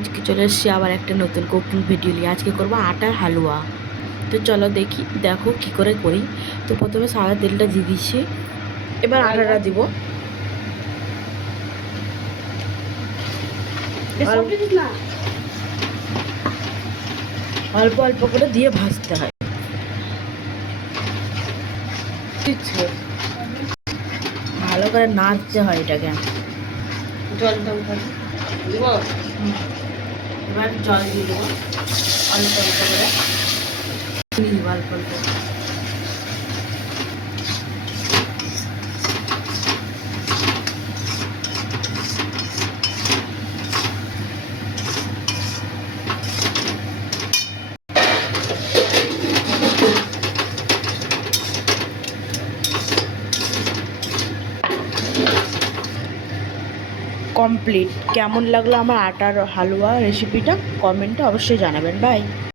আজকে চলে এসেছি আবার একটা নতুন কুকিং ভিডিও নিয়ে। আজকে করবো আটার হালুয়া। তো চলো দেখো কি করে করি। তো প্রথমে সাদা তেলটা দিয়ে দিচ্ছি, এবার আটাটা দিব। অল্প অল্প করে দিয়ে ভাজতে হয়। ভালো করে নাড়তে হয় এটাকে। এবার জল দিয়ে দেবো অল্প অল্প করে, অল্প অল্প। কমপ্লিট। কেমন লাগলো আমার আটার হালুয়া রেসিপিটা কমেন্টে অবশ্যই জানাবেন। বাই।